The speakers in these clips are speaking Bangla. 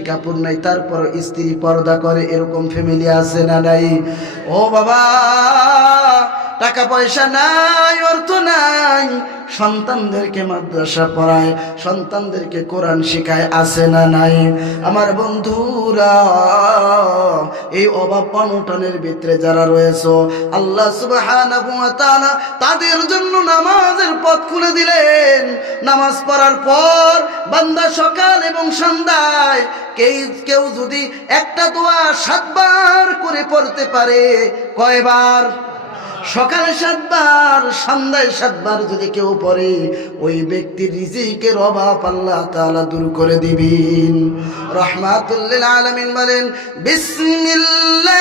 কাপড় নাই তারপর স্ত্রী পর্দা করে এরকম ফ্যামিলি আছে না নাই? ও বাবা! টাকা পয়সা নাই, অর্থ নাই। সন্তানদেরকে মাদ্রাসা পড়ায়, সন্তানদেরকে কোরআন শেখায়, আছে না নাই? আমার বন্ধুরা, এই অভাব অনটনের ভিতরে যারা রয়েছে, আল্লাহ তাদের জন্য নামাজের পথ খুলে দিলেন। নামাজ পড়ার পর বান্দা সকাল এবং সন্ধ্যায় কেউ কেউ যদি একটা দোয়া সাতবার করে পড়তে পারে, কয়বার? সকালে সাতবার, সন্ধ্যায় সাতবার যদি কেউ পরে ওই ব্যক্তির রিজিকের অভাব আল্লাহ তালা দূর করে দিবেন। রহমাতুল্লিল আলমিন বলেন, বিসমিল্লাহিল্লাযী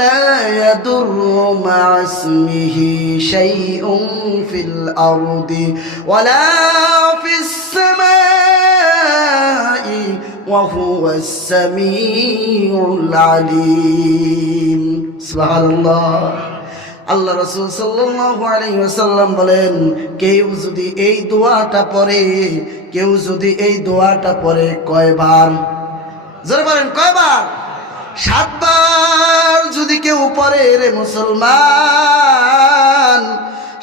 লা ইয়াদুরু মা ইসমিহি শাইউন ফিল আরদি ওয়ালা ফিস সামাই ওয়া হুয়াস সামিউল আলীম। আল্লাহ রসুল সাল্লাম বলেন, কেউ যদি এই দোয়াটা পরে কেউ যদি এই দোয়াটা পরে কয়বার? জোরে বলেন, কয়বার? সাতবার যদি কেউ পরে রে মুসলমান।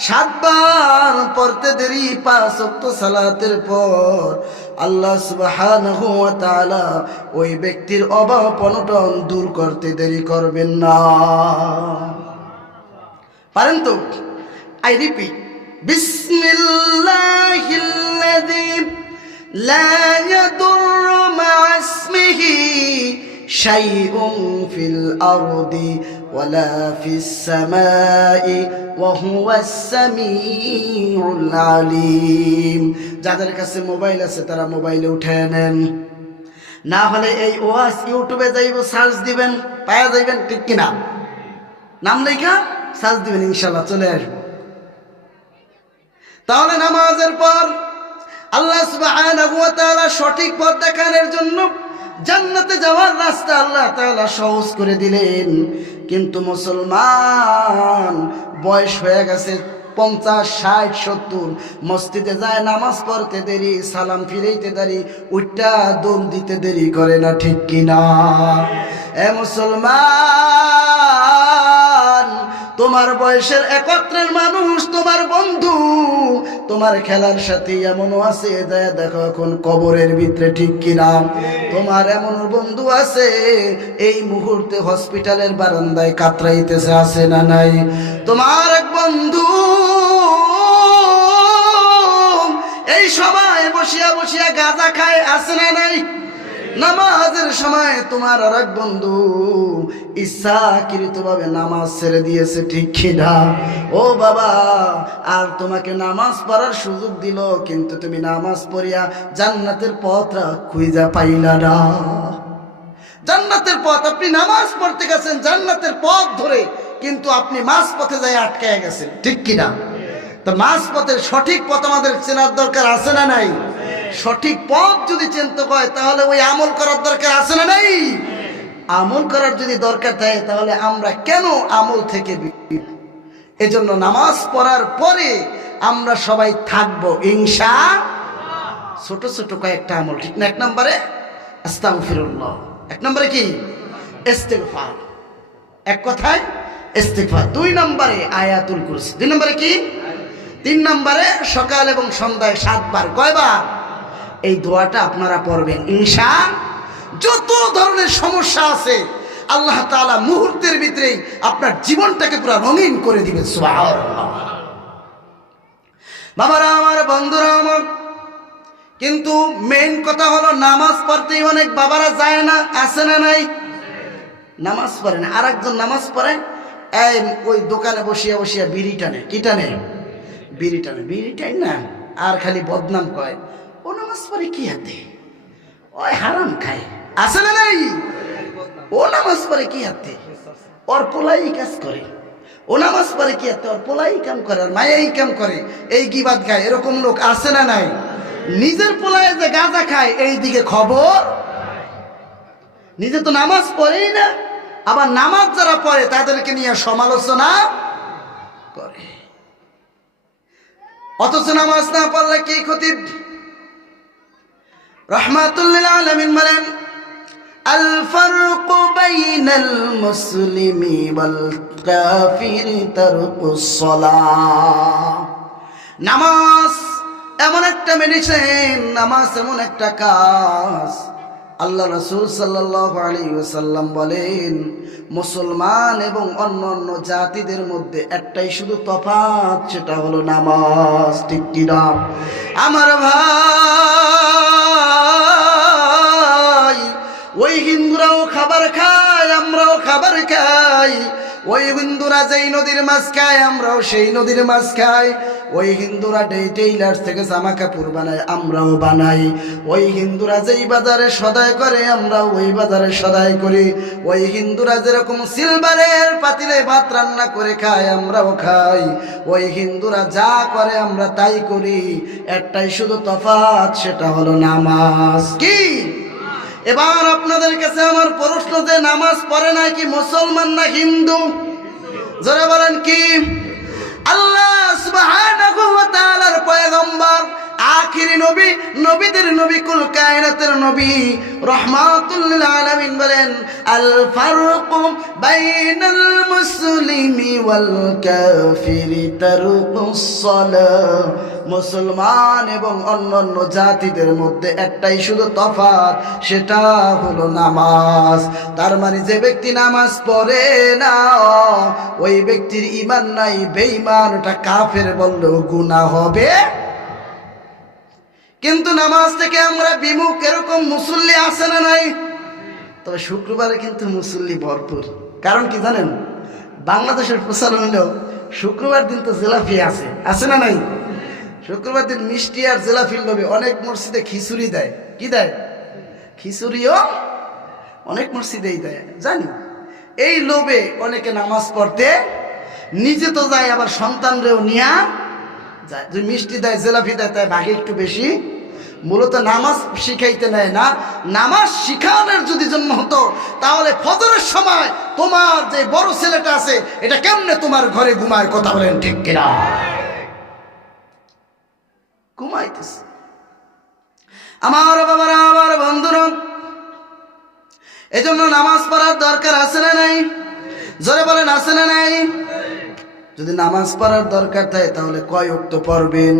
সাতবার পড়তে দেরি, পাঁচ ওয়াক্ত সালাতের পর আল্লাহ সুবহানাহু ওয়া তাআলা ওই ব্যক্তির অভাব অনটন দূর করতে দেরি করবেন না। পারেন তো? আই রিপিট বিসমিল্লাহিল্লাযী লা ইয়াদুররু মা ফিল আরদি ওয়ালা ফিস সামাই ওয়া হুয়াস সামিউল আলিম। যাদের কাছে মোবাইল আছে, তারা মোবাইলে উঠে নেন। না হলে এই ওয়াজ ইউটিউবে যাইব, সার্চ দিবেন পাওয়া যাইবেন, ঠিক কিনা? নাম লেখা, সার্চ দিবেন ইনশাল্লাহ চলে আসব। তাহলে নামাজের পর আল্লাহ সঠিক পথ দেখানোর জন্য জান্নাতে যাওয়ার রাস্তা আল্লাহ তাআলা সহজ করে দিলেন। কিন্তু মুসলমান বয়স হয়ে গেছে পঞ্চাশ, ষাট, সত্তর। মসজিদে যায়, নামাজ পড়তে দেরি, সালাম ফিরাইতে দেরি উইটা দোল দিতে দেরি করে না ঠিক কিনা? এ মুসলমান তোমার বয়সের একত্রের মানুষ, তোমার বন্ধু, তোমার খেলার সাথে এমনও আছে দেখো এখন কবরের ভিতরে ঠিক কিনা? তোমার এমন বন্ধু আছে, এই মুহূর্তে হসপিটালের বারান্দায় কাতরাইতেছে, আছে না নাই? তোমার এক বন্ধু, এই সবাই বসিয়া বসিয়া গাঁজা খায়, আছে না নাই? নামাজের সময় তোমার আর এক বন্ধু ইচ্ছাকৃত ভাবে নামাজ ছেড়ে দিয়েছে, ঠিক কিনা? ও বাবা, আর তোমাকে নামাজ পড়ার সুযোগ দিল, কিন্তু তুমি নামাজ পড়িয়া জান্নাতের পথটা খুঁজা পাইলা না। জান্নাতের পথ, আপনি নামাজ পড়তে গেছেন জান্নাতের পথ ধরে, কিন্তু আপনি মাঝ পথে যাই আটকায় গেছেন, ঠিক কিনা? তো মাঝ পথের সঠিক পথ আমাদের চেনার দরকার আছে না নাই? সঠিক পথ যদি চিন্তা হয় তাহলে ওই আমল করার দরকার আছে না নাই? আমল করার যদি দরকার থাকে, তাহলে আমরা কেন আমল থেকে? এজন্য নামাজ পড়ার পরে আমরা সবাই থাকব, ইনশা ছোট ছোট কয়েকটা আমল, ঠিক না এক নম্বরে? আস্তাগফিরুল্লাহ। এক নম্বরে কি? ইস্তেগফার। এক কথায়, ইস্তেগফার। দুই নম্বরে আয়াতুল কুরসি। দুই নম্বরে কি? তিন নম্বরে সকাল এবং সন্ধ্যায় সাতবার। কয়বার? এই দোয়াটা আপনারা পড়বেন। ইনশা যত ধরনের সমস্যা আছে, আল্লাহ তাআলা মুহূর্তের ভিতরেই আপনার জীবনটাকে পুরো রঙিন করে সুবহানাল্লাহ। বাবারা, আমার বন্ধুরা, আমার। কিন্তু মেইন কথা হলো, নামাজ পড়তেই অনেক বাবারা যায় না, আসে না নাই। নামাজ পড়ে না আর একজন নামাজ পড়ে ওই দোকানে বসিয়া বসিয়া বিড়ি টানে। কি টানে? বিড়ি টানে, বিড়ি টাই না আর খালি বদনাম কয়। নামাজ পড়ে কি হাতে? ওই হারাম খায়। আসে না নাই? ও নামাজ পড়ে কি হাতে? ওর পোলাই কাজ করে। ও নামাজ পড়ে কি হাতে? ওর পোলাই কাম করে আর মায়াই কাম করে। এই কি বাদ খায়, এরকম লোক আসে না নাই? নিজের পোলায় যে গাঁজা খায়, এই দিকে খবর? নিজে তো নামাজ পড়েই না, আবার নামাজ যারা পড়ে, তাদেরকে নিয়ে সমালোচনা করে। অথচ নামাজ না পড়লে কি ক্ষতি রহমাতুল্লিল আলমিন বলেন الفرق بين المسلم والكافر ترك الصلاة নামাজ এমন একটা মেডিসিন নামাজ এমন একটা কাজ আল্লাহ রসুল সাল্লাহ আলী ওসাল্লাম বলেন মুসলমান এবং অন্য অন্য জাতিদের মধ্যে একটাই শুধু তফাৎ সেটা হলো নামাজ ঠিক কিনা আমার ভাই খাবার খাই। ওই হিন্দুরা যেই নদীর মাছ খায়, আমরাও সেই নদীর মাছ খাই। ওই হিন্দুরা টেইলার্স থেকে জামা কাপড় বানায়, আমরাও বানাই। ওই হিন্দুরা যেই বাজারে সদায় করে আমরা ওই বাজারে সদায় করি। ওই হিন্দুরা যেরকম সিলভারের পাতিলে ভাত রান্না করে খায়, আমরাও খাই। ওই হিন্দুরা যা করে, আমরা তাই করি। একটাই শুধু তফাৎ, সেটা হলো নামাজ। কি? এবার আপনাদের কাছে আমার প্রশ্ন যে নামাজ পড়ে না কি মুসলমান না হিন্দু? জোরে বলেন কি? আল্লাহ সুবহানাহু ওয়া তাআলার পয়গম্বর আখিরি নবী, নবীদের নবী, কুল কায়নাতের নবী। রহমাতুল আলামিন বলেন, আল ফারকু বাইনাল মুসলিমি ওয়াল কাফিরি মুসলমান এবং অন্যান্য জাতিদের মধ্যে একটাই শুধু তফাৎ, সেটা হলো নামাজ। তার মানে যে ব্যক্তি নামাজ পড়ে না, ওই ব্যক্তির ইমান নাই, বেঈমান ওটা কাফের বললেও গুনাহ হবে। কিন্তু নামাজ থেকে আমরা বিমুখ এরকম মুসল্লি আসে না নাই? তবে শুক্রবারে কিন্তু মুসল্লি ভরপুর। কারণ কি জানেন? বাংলাদেশের প্রচার হলেও শুক্রবার দিন তো জেলাফি আছে। আছে না নাই? শুক্রবার দিন মিষ্টি আর জেলাফির লোভে অনেক মসজিদে খিচুড়ি দেয়। কি দেয়? খিচুড়িও অনেক মসজিদেই দেয়। জানি? এই লোভে অনেকে নামাজ পড়তে নিজে তো যায়, আবার সন্তানরেও নিয়া যায়। যদি মিষ্টি দেয়, জেলাফি দেয়, তাই ভাগে একটু বেশি। মূলত নামাজ শিখাইতে নেয় না। নামাজ শিখানোর যদি জন্ম হতো, তাহলে ফজরের সময় তোমার যে বড় ছেলেটা আছে, এটা কেমনে তোমার ঘরে ঘুমায়, কথা বলেন ঠিক কিনা? ঘুমাইতেছে। আমার বাবারা, আমার বন্ধুরা, এজন্য নামাজ পড়ার দরকার আছে না নাই? জোরে বলেন, আছে না নাই? যদি নামাজ পড়ার দরকার থাকে, তাহলে কয় উক্ত পড়বেন?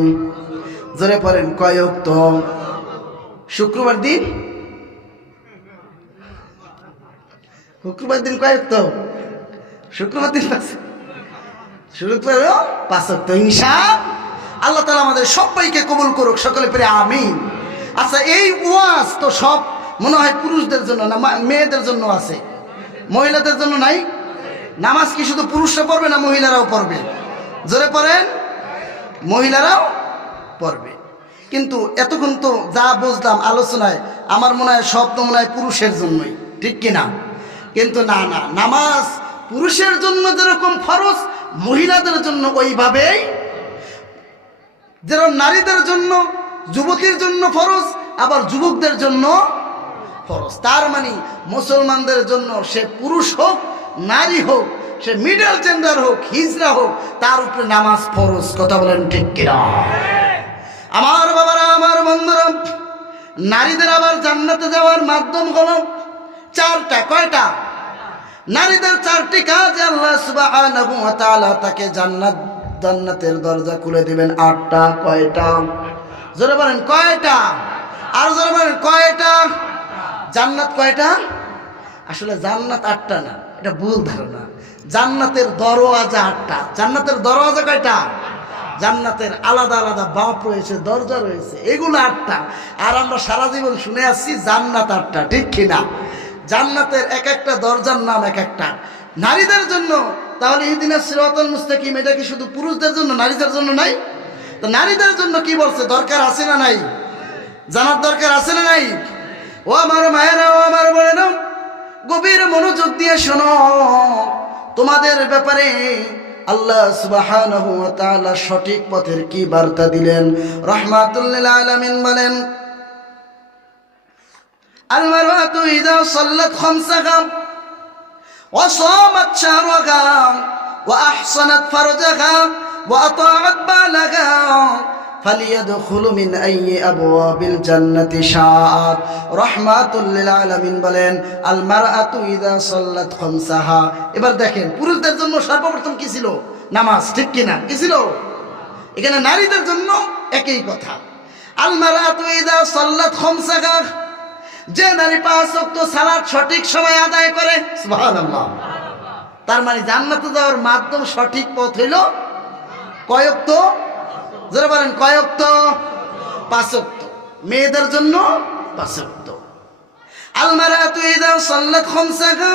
জোরে পড়েন, কয় উক্ত শুক্রবার দিন? শুক্রবার দিন কয় উক্ত শুক্রবার দিন শুক্রবার পাঁচ উক্ত হিংসা আল্লাহ তালা আমাদের সবাইকে কবুল করুক, সকলে পেরে আমিন। আচ্ছা এই ওয়াজ তো সব মনে হয় পুরুষদের জন্য না মেয়েদের জন্য আছে? মহিলাদের জন্য নাই? নামাজ কি শুধু পুরুষরা পড়বে না মহিলারাও পড়বে? জোরে পড়েন। মহিলারাও পড়বে। কিন্তু এতক্ষণ তো যা বুঝলাম আলোচনায়, আমার মনে হয় তো মনে হয় পুরুষের জন্যই। ঠিক কিনা কিন্তু না না, নামাজ পুরুষের জন্য যেরকম ফরজ, মহিলাদের জন্য ওইভাবেই। যেরকম নারীদের জন্য যুবতীর জন্য ফরজ, আবার যুবকদের জন্য ফরজ। তার মানে মুসলমানদের জন্য সে পুরুষ হোক নারী হোক, সে মিডল জেন্ডার হোক, হিজরা হোক, তার উপরে নামাজ ফরজ, কথা বলেন ঠিক কিনা? আমার বাবারা, আমার বন্ধুরা, নারীদের আবার জান্নাতে যাওয়ার মাধ্যম হলো চারটা, কয়টা? নারীদের চারটি কাজ, আল্লাহ তাআলা তাকে জান্নাত, জান্নাতের দরজা খুলে দিবেন। আটটা, কয়টা? জোরে বলেন, কয়টা? আর জোরে বলেন, কয়টা? জান্নাত কয়টা? আসলে জান্নাত আটটা না। এটা ভুল ধারণা। জান্নাতের দরওয়াজা আটটা। জান্নাতের দরওয়াজা কয়টা? জান্নাতের আলাদা আলাদা বাপ রয়েছে, দরজা রয়েছে, এগুলো আটটা। আর আমরা সারা জীবন শুনে আসছি, জান্নাত আটটা, ঠিক কিনা? জান্নাতের এক একটা দরজার নাম এক একটা। নারীদের জন্য, তাহলে ইদিনা সিরাতুল মুস্তাকিম, এটা কি শুধু পুরুষদের জন্য, নারীদের জন্য নাই? তো নারীদের জন্য কি বলছে, দরকার আছে না নাই? জানার দরকার আছে না নাই? ও আমার মায়েরা, ও আমার বোনেরা গভীর মনোযোগ দিয়ে শোনো। তোমাদের ব্যাপারে আল্লাহ সুবহানাহু তাআলা সঠিক পথের কি বার্তা দিলেন? রাহমাতুল লিল আলামিন বলেন আল মারওয়াতু ইযা সাল্লাত খামসাহা ওয়া সামাত শাহরাহা ওয়া আহসানাত ফারজাহা ওয়া আতাআত বালাহা ফালিয়াদখুলু মিন আইয়ি আবওয়াবিল জান্নাতি শাআত রাহমাতুল লিল আলামিন বলেন আল মারআতু ইযা সাল্লাত খামসাহা। এবার দেখেন, পুরুষদের জন্য সর্বপ্রথম কি ছিল? নামাজ, ঠিক কি না কি ছিল? এখানে নারীদের জন্য একই কথা। আল মারআতু ইযা সাল্লাত খামসাহা। যে নারী পাঁচ ওয়াক্ত সালাত সঠিক সময় আদায় করে, সুবহানাল্লাহ। তার মানে জান্নাতে যাওয়ার মাধ্যম সঠিক পথ হইল কয়ক্ত যারা বলেন কয়ক্ত পাঁচক্ত মেয়েদের জন্য পাঁচক্ত আলমারাতু ইদা সাল্লাত খামসাহা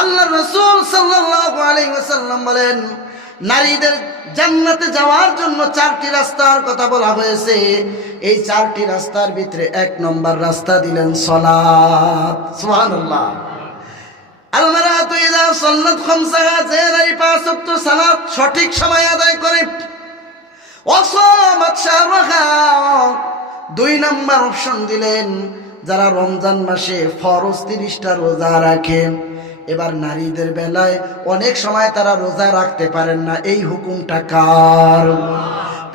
আল্লাহ রাসূল সাল্লাল্লাহু আলাইহি ওয়াসাল্লাম বলেন, নারীদের জান্নাতে যাওয়ার জন্য চারটি রাস্তার কথা বলা হয়েছে। এই চারটি রাস্তার ভিতরে এক নম্বর রাস্তা দিলেন সলাত সুবহানাল্লাহ। আলমারাতু ইদা সাল্লাত খামসাহা যে নারী পাঁচ সালাত সঠিক সময় আদায় করে দুই নাম্বার অপশন দিলেন, যারা রমজান মাসে ফরজ তিরিশটা রোজা রাখে। এবার নারীদের বেলায় অনেক সময় তারা রোজা রাখতে পারেন না, এই হুকুমটা কার?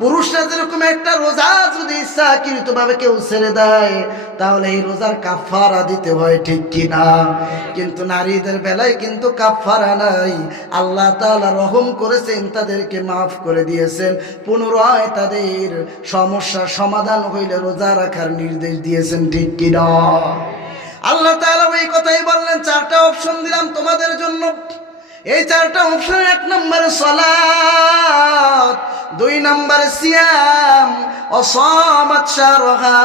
পুরুষরা যেরকম একটা রোজা যদি ইচ্ছাকৃত ভাবে কেউ ছেড়ে দেয়, তাহলে এই রোজার কাফারা দিতে হয় ঠিক কিনা? কিন্তু নারীদের বেলায় কিন্তু কাফারা নাই। আল্লাহ তাআলা রহম করেছেন, তাদেরকে মাফ করে দিয়েছেন। পুনরায় তাদের সমস্যার সমাধান হইলে রোজা রাখার নির্দেশ দিয়েছেন ঠিক কিনা? আল্লাহ তাআলা ওই কথাই বললেন, চারটা অপশন দিলাম তোমাদের জন্য। এই চারটা অপশন এক নম্বরে সলাত দুই নম্বরে সিয়াম অসামাত শারহা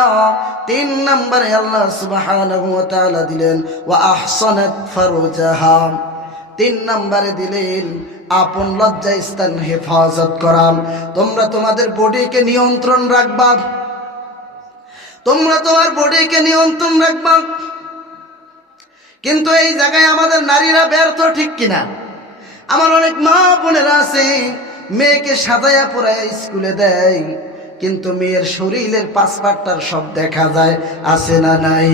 তিন নম্বরে আল্লাহ সুবহানাহু দিলেন আহসানাত ফারজাহা। তিন নম্বরে দিলেন, আপন লজ্জা স্থান হেফাজত করাম তোমরা তোমাদের বডিকে নিয়ন্ত্রণ রাখবা। তোমরা তোমার বডিকে নিয়ন্ত্রণ রাখবা। কিন্তু এই জায়গায় আমাদের নারীরা ব্যর্থ ঠিক কিনা? আমার অনেক মা বোনেরা আছে মেয়েকে সাজায়া পড়ায় স্কুলে দেয়, কিন্তু মেয়ের শরীরের পাসপাটটার সব দেখা যায়, আছে না নাই।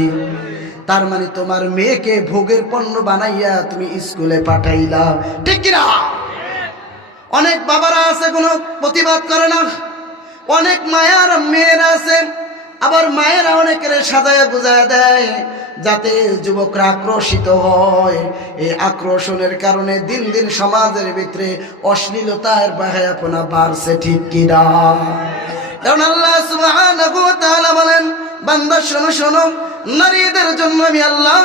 তার মানে তোমার মেয়েকে ভোগের পণ্য বানাইয়া তুমি স্কুলে পাঠাইলা। ঠিক কিনা? অনেক বাবারা আছে কোনো প্রতিবাদ করে না? অনেক মায়ার মেয়েরা আছে আবার মায়েরা অনেকের সাজায় গুজায়া দেয়, যাতে যুবকরা আক্রোশিত হয়। এই আকর্ষণের কারণে দিন দিন সমাজের ভিতরে অশ্লীলতার বাহায়াপনা বাড়ছে, ঠিক কিনা কারণ আল্লাহ তাআলা বলেন, বান্দা, শোনো শোনো, নারীদের জন্য আমি আল্লাহ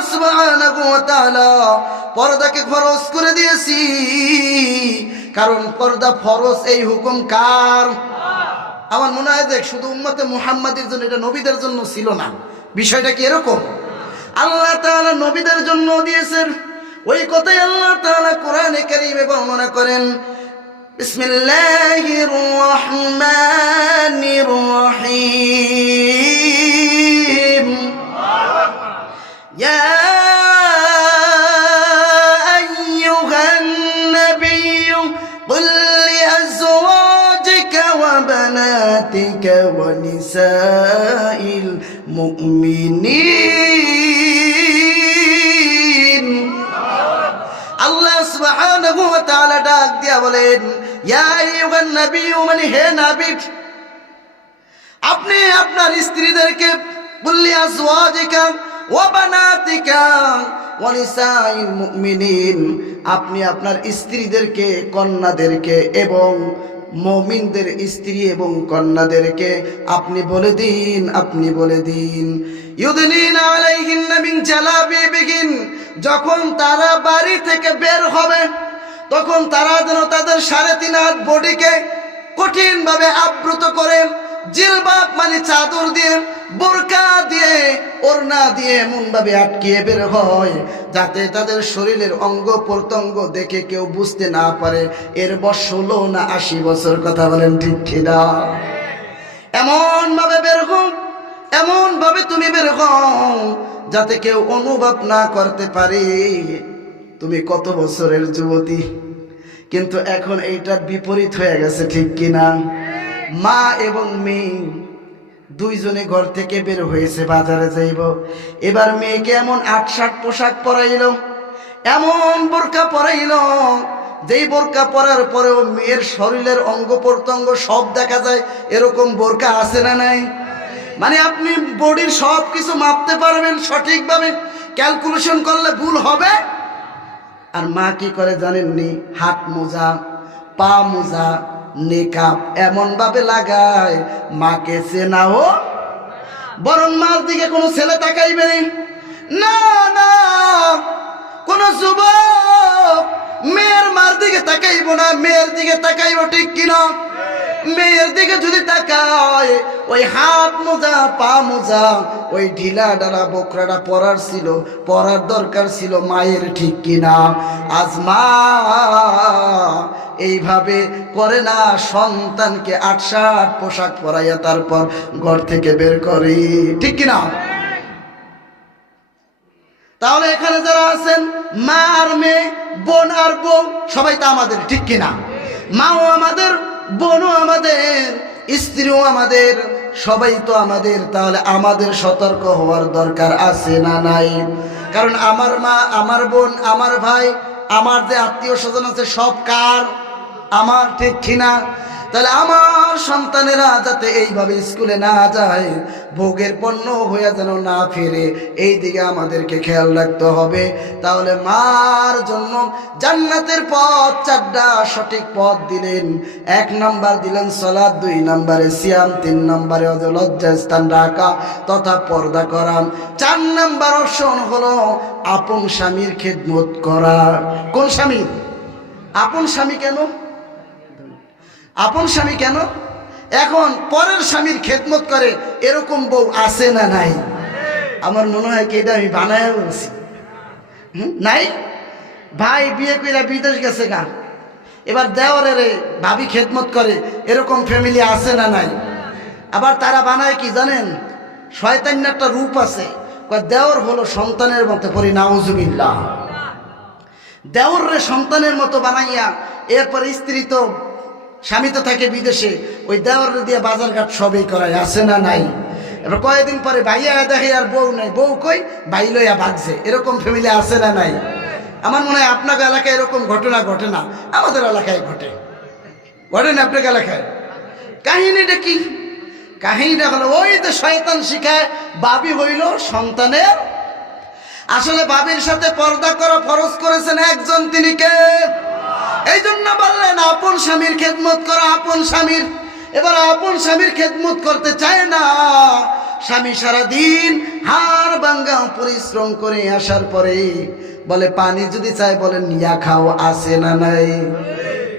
তাআলা পর্দাকে ফরজ করে দিয়েছি। কারণ পর্দা ফরজ, এই হুকুম কার? আমার মনে হয় দেখ শুধু উম্মতে মুহাম্মাদের জন্য, এটা নবীদের জন্য ছিল না। বিষয়টা কি এরকম? আল্লাহ তাআলা নবীদের জন্য দিয়েছেন। ওই কথাই আল্লাহ তাআলা কোরআনে কারীমে বর্ণনা করেন, বিসমিল্লাহির রহমানির রহিম। وبناتك ونساء المؤمنين আল্লাহ সুবহানাহু ওয়া তাআলা ডাক দিয়া বলেন ইয়া আইয়ুহান নাবিয়্যু মানে হে নবী আপনি আপনার স্ত্রীদেরকে বললি আজওয়াজিকা ওয়া বানাতিকা ওয়া নিসাইল মুমিনিন আপনি আপনার স্ত্রীদেরকে কন্যাদেরকে এবং মমিনদের স্ত্রী এবং কন্যাদেরকে আপনি বলে দিন, আপনি বলে দিন। যখন তারা বাড়ি থেকে বের হবে, তখন তারা যেন তাদের সাড়ে তিন হাত বডিকে কঠিন ভাবে আবৃত করে, জিলবাব মানে চাদর দিয়ে বোরকা দিয়ে, ওড়না দিয়ে এমন ভাবে আটকিয়ে বের হয়, যাতে তাদের শরীরের অঙ্গ প্রত্যঙ্গ দেখে কেউ বুঝতে না পারে। এর বয়স ষোলো না আশি বছর, কথা বলেন ঠিক কিনা? এমন ভাবে বের হও এমন ভাবে তুমি বের হও, যাতে কেউ অনুভব না করতে পারে। তুমি কত বছরের যুবতী, কিন্তু এখন এইটার বিপরীত হয়ে গেছে, ঠিক কিনা? মা এবং মেয়ে দুইজনে ঘর থেকে বের হয়েছে, বাজারে যাইব। এবার মেয়েকে এমন আট ষাট পোশাক পরাইল, এমন বোরকা পরাইল, যেই বোরকা পরার পরেও মেয়ের শরীরের অঙ্গ প্রত্যঙ্গ সব দেখা যায়, এরকম বোরকা আছে না নাই? মানে আপনি বডির সব কিছু মাপতে পারবেন সঠিকভাবে, ক্যালকুলেশন করলে ভুল হবে? আর মা কি করে জানেননি? হাত মোজা, পা মোজা নেকাপ এমন ভাবে লাগায়, মাকে চেনাও। বরং মার দিকে কোনো ছেলে তাকাইবে না না, কোন যুবক মেয়ের মার দিকে তাকাইব না, মেয়ের দিকে তাকাইব ঠিক কিনা? মেয়ের দিকে যদি তাকায়, ওই হাত মোজা, পা মোজা, ওই ঢিলা ডালা বকরাটা পরার ছিল, পরার দরকার ছিল মায়ের ঠিক কিনা? আজ মা এইভাবে করে না, সন্তানকে আটসাট পোশাক পরাইয়া তারপর ঘর থেকে বের করে। ঠিক কিনা? তাহলে এখানে যারা আছেন, মা আর মেয়ে, বোন আর বোন সবাই তো আমাদের, ঠিক কিনা? মাও আমাদের, বোনও আমাদের, স্ত্রীও আমাদের, সবাই তো আমাদের, তাহলে আমাদের সতর্ক হওয়ার দরকার আছে না নাই? কারণ আমার মা, আমার বোন, আমার ভাই, আমার যে আত্মীয় স্বজন আছে, সব কার? আমার ঠিক কিনা? তাহলে আমার সন্তানেরা যাতে এইভাবে স্কুলে না যায়, ভোগের পণ্য হয়ে যেন না ফিরে, এই দিকে আমাদেরকে খেয়াল রাখতে হবে। তাহলে মার জন্য জান্নাতের পথ, চারটা সঠিক পথ দিলেন। এক নাম্বার দিলেন সলাদ, দুই নাম্বারে সিয়াম, তিন নাম্বারে লজ্জা স্থান রাখা তথা পর্দা করা। চার নাম্বার অপশন হলো আপন স্বামীর খেদমত করা। কোন স্বামী? আপন স্বামী কেন? আপন স্বামী কেন? এখন পরের স্বামীর খেদমত করে, এরকম বউ আছে না নাই? আমার মনে হয় কি এটা আমি বানায় বলছি। নাই? ভাই বিয়ে কইরা বিদেশ গেছে গা। এবার দেওয়ারে ভাবি খেদমত করে, এরকম ফ্যামিলি আছে না নাই? আবার তারা বানায় কি জানেন? শয়তান্য একটা রূপ আছে। দেওর হলো সন্তানের মতো পরি, নাউজুবিল্লাহ। রে সন্তানের মতো বানাইয়া, এরপর স্ত্রী তো স্বামী তো থাকে বিদেশে, ওই দেওয়ার দিয়ে বাজারঘাট সবই করায়, আছে না নাই? এবার কয়েকদিন পরে ভাইয়া দেখে আর বউ নাই। বউ কই? ভাই লইয়া ভাগছে এরকম ফ্যামিলি আছে না নাই? আমার মনে হয় আপনাকে এলাকায় এরকম ঘটনা ঘটে না। আমাদের এলাকায় ঘটে। ঘটে না আপনাকে এলাকায়? কাহিনীটা কি কাহিনীটা হলো, ওই তো শয়তান শিখায়, বাবি হইল সন্তানের। আসলে বাবির সাথে পর্দা করা ফরজ করেছেন একজন তিনি কে? এই জন্য বললেন, আপন স্বামীর খেদমত করা, আপন স্বামীর। এবার আপন স্বামীর খেদমত করতে চায় না। স্বামী সারাদিন হাড় বাঙ্গা পরিশ্রম করে আসার পরে বলে, পানি যদি চায়, বলে, নিয়া খাও আসে না নাই?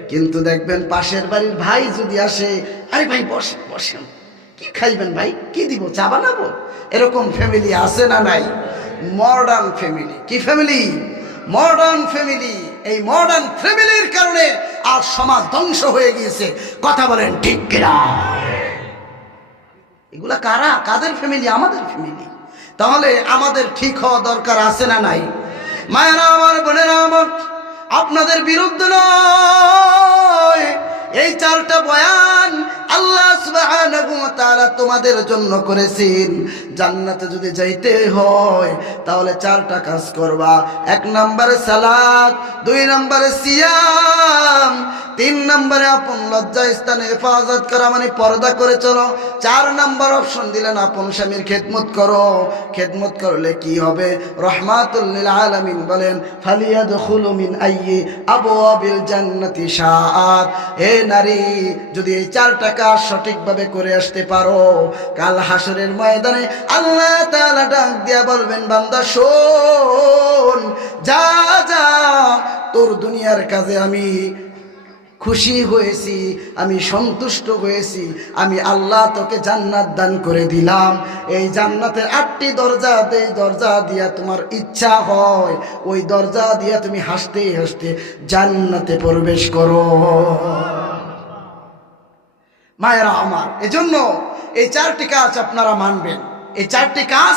কিন্তু দেখবেন, পাশের বাড়ির ভাই যদি আসে, আরে ভাই, বসেন বসেন। কি খাইবেন ভাই? কি দিব? চা বানাবো? এরকম ফ্যামিলি আছে না নাই? মডার্ন ফ্যামিলি কি ফ্যামিলি মডার্ন ফ্যামিলি এই মডার্ন ফ্যামিলির কারণে আজ সমাজ ধ্বংস হয়ে গিয়েছে। কথা বলেন ঠিক কিনা? এগুলা কারা? কাদের ফ্যামিলি আমাদের ফ্যামিলি তাহলে আমাদের ঠিক হওয়া দরকার আছে না নাই? মায়েরা, আমার বোনেরা, আমার আপনাদের বিরুদ্ধে নয়। এই চারটা বয়ান আল্লাহ তোমাদের জন্য করেছেন। জান্নাতে যদি যাইতে হয়, তাহলে চারটা কাজ করবা। এক নম্বরে সালাদ দুই নম্বরে সিয়াম, তিন নম্বরে আপন লজ্জা স্থানে হেফাজত করা মানে পর্দা করে চলো। চার নম্বর অপশন দিলেন আপন স্বামীর খেদমত করো। খেদমত করলে কি হবে? রহমাতুল্লিল আলামিন বলেন, ফালিয়াদখুলু মিন আইয়ি আবওয়াবিল জান্নাতি শাআত। হে নারী, যদি এই চারটা কাজ সঠিকভাবে করে আসতে পারো, কাল হাসরের ময়দানে আল্লাহ তাআলা ডাক দিয়া বলবেন, বান্দা, শোন, যা যা, তোর দুনিয়ার কাজে আমি খুশি হয়েছি, আমি সন্তুষ্ট হয়েছি, আমি আল্লাহ তোকে জান্নাত দান করে দিলাম। এই জান্নাতের আটটি দরজা এই দরজা দিয়া তোমার ইচ্ছা হয়, ওই দরজা দিয়া তুমি হাসতে হাসতে জান্নাতে প্রবেশ করো। মায়েরা আমার, এজন্য এই চারটি কাজ আপনারা মানবেন। এই চারটি কাজ